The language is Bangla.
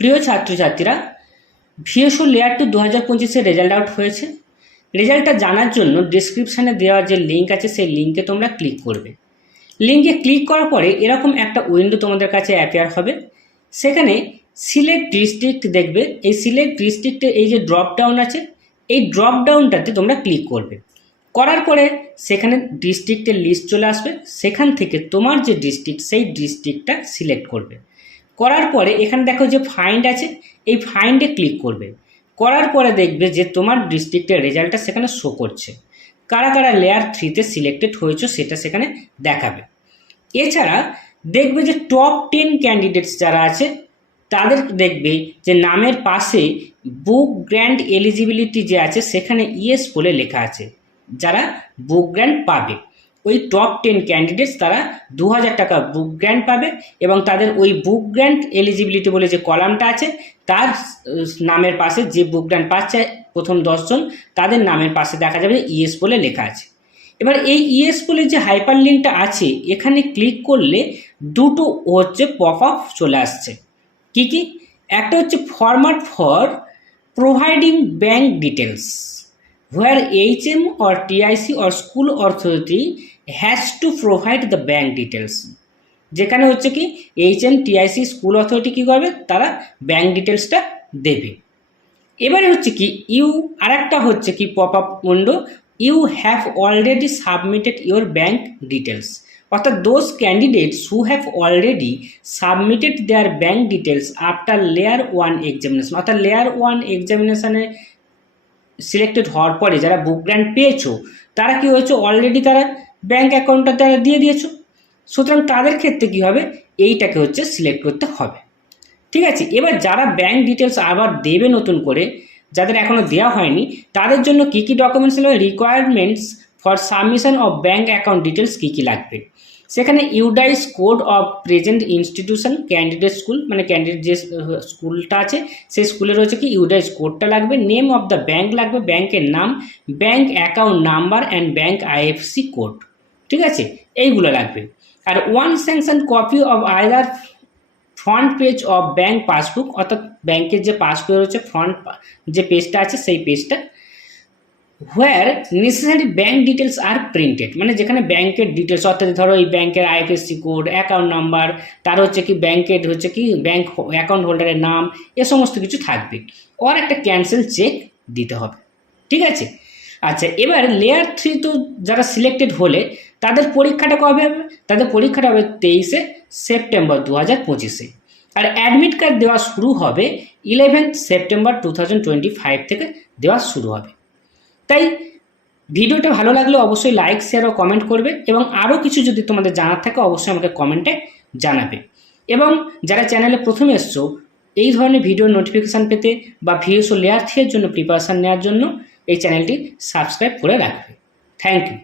প্রিয় ছাত্রছাত্রীরা, ভিএসও লেয়ার 2 2025 রেজাল্ট আউট হয়েছে। রেজাল্টটা জানার জন্য ডিসক্রিপশানে দেওয়া যে লিঙ্ক আছে সেই লিঙ্কে তোমরা ক্লিক করবে। লিঙ্কে ক্লিক করার পরে এরকম একটা উইন্ডো তোমাদের কাছে অ্যাপিয়ার হবে। সেখানে সিলেক্ট ডিস্ট্রিক্ট দেখবে। এই সিলেক্ট ডিস্ট্রিক্টে এই যে ড্রপ ডাউন আছে, এই ড্রপ ডাউনটাতে তোমরা ক্লিক করবে। করার পরে সেখানে ডিস্ট্রিক্টের লিস্ট চলে আসবে। সেখান থেকে তোমার যে ডিস্ট্রিক্ট সেই ডিস্ট্রিক্টটা সিলেক্ট করবে। করার পরে এখানে দেখো যে ফাইন্ড আছে, এই ফাইন্ডে ক্লিক করবে। করার পরে দেখবে যে তোমার ডিস্ট্রিক্টের রেজাল্টটা সেখানে শো করছে। কারা কারা লেয়ার 3তে সিলেক্টেড হয়েছে সেটা সেখানে দেখাবে। এছাড়া দেখবে যে টপ 10 ক্যান্ডিডেটস যারা আছে তাদের দেখবে যে নামের পাশে বুক গ্র্যান্ট এলিজিবিলিটি যে আছে সেখানে ইয়েস বলে লেখা আছে। যারা বুক গ্র্যান্ট পাবে, ওই টপ 10 ক্যান্ডিডেটস তারা 2000 টাকা বুক গ্র্যান্ট পাবে এবং তাদের ওই বুক গ্র্যান্ট এলিজিবিলিটি বলে যে কলামটা আছে তার নামের পাশে যে বুক গ্র্যান্ট পাচ্ছে প্রথম 10 জন তাদের নামের পাশে দেখা যাবে ইয়েস বলে লেখা আছে। এবার এই ইয়েস বলে যে হাইপার লিঙ্কটা আছে এখানে ক্লিক করলে দুটো হচ্ছে পপ আপ চলে আসছে। কি কি? একটা হচ্ছে format for providing bank details where HM or TIC or school authority has to provide the bank details। যেখানে হচ্ছে কি HM TIC স্কুল অথরিটি কী করবে, তারা ব্যাঙ্ক ডিটেলসটা দেবে। এবারে হচ্ছে কি আরেকটা হচ্ছে কি pop up window, you have already submitted your bank details, অর্থাৎ those candidates who have already submitted their bank details after layer 1 examination. অর্থাৎ লেয়ার 1 এক্সামিনেশনে সিলেক্টেড হওয়ার পরে যারা বুক গ্র্যান্ট পেয়েছো তারা কি হয়েছে, অলরেডি তারা ব্যাঙ্ক অ্যাকাউন্টটা তারা দিয়ে দিয়েছো। সুতরাং তাদের ক্ষেত্রে কী হবে, এইটাকে হচ্ছে সিলেক্ট করতে হবে। ঠিক আছে, এবার যারা ব্যাঙ্ক ডিটেলস আবার দেবে নতুন করে, যাদের এখনও দেওয়া হয়নি তাদের জন্য কী কী ডকুমেন্টস লাগবে, requirements for submission of bank account details কী কী লাগবে। সেখানে UDISE code of present institution candidate school, মানে ক্যান্ডিডেট যে স্কুলটা আছে সেই স্কুলের হচ্ছে কি ইউডাইস কোডটা লাগবে, নেম অফ দ্য ব্যাঙ্ক লাগবে, ব্যাঙ্কের নাম, bank account number and bank IFSC code. ঠিক আছে, এইগুলো লাগবে। আর one sanction copy of either front page of bank passbook, অর্থাৎ ব্যাঙ্কের যে পাসবুক রয়েছে ফ্রন্ট যে পেজটা আছে সেই পেজটা, হোয়ার নেসেসারি ব্যাঙ্ক ডিটেলস আর প্রিন্টেড, মানে যেখানে ব্যাঙ্কের ডিটেলস অর্থাৎ ধরো এই ব্যাঙ্কের আইএফএসসি কোড, অ্যাকাউন্ট নাম্বার, তার হচ্ছে কি ব্যাঙ্কের হচ্ছে কি ব্যাঙ্ক অ্যাকাউন্ট হোল্ডারের নাম, এ সমস্ত কিছু থাকবে। আর একটা ক্যান্সেল চেক দিতে হবে। ঠিক আছে, আচ্ছা এবার লেয়ার 3 তো যারা সিলেক্টেড হলে তাদের পরীক্ষাটা কবে হবে, তাদের পরীক্ষাটা হবে 23 সেপ্টেম্বর 2025। আর অ্যাডমিট কার্ড দেওয়া শুরু হবে 11 সেপ্টেম্বর 2025 থেকে দেওয়া শুরু হবে। তাই ভিডিওটা ভালো লাগলে অবশ্যই লাইক, শেয়ার ও কমেন্ট করবে এবং আরও কিছু যদি তোমাদের জানার থাকে অবশ্যই আমাকে কমেন্টে জানাবে। এবং যারা চ্যানেলে প্রথমে এসছো এই ধরনের ভিডিওর নোটিফিকেশান পেতে বা ভিএসও লেয়ার 3 এর জন্য প্রিপারেশান নেওয়ার জন্য এই চ্যানেলটি সাবস্ক্রাইব করে রাখবে। Thank you.